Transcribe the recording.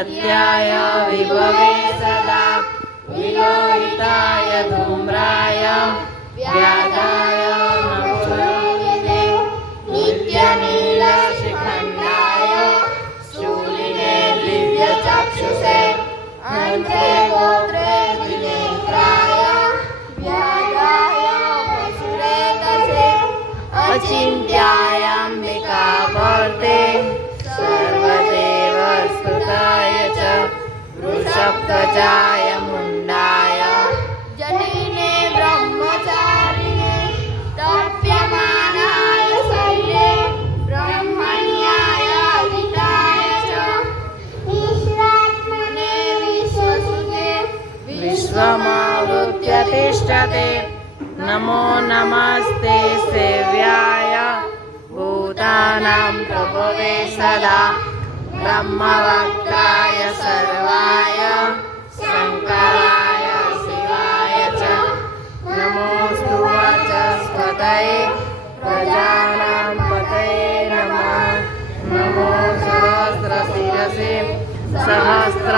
सत्याय विभवे सदा विलोहिताय धूम्राय व्याधाय नमोऽस्तुते नित्यनीलशिखण्डाय शूलिने दिव्यचक्षुषे अन्ते गोत्रे त्रिनेत्राय व्याधाय वसुरेतसे अचिन्त्याय अम्बिकावर्ते सर्वदेवस्तुताय च वृषभध्वजाय मुण्डाय जनिने ब्रह्मचारिणे तप्यमानाय शैले ब्रह्मण्याय अजिताय च ईश्वरात्मने विश्वसुते विश्वमावृत्य तिष्ठते नमो नमस्ते सेव्याय भूतानां प्रभवे सदा ब्रह्मवक्त्राय सर्वाय शङ्कराय शिवाय च नमोऽस्तु वाचस्पतये प्रजानां पतये नमः नमो सहस्रशिरसे सहस्र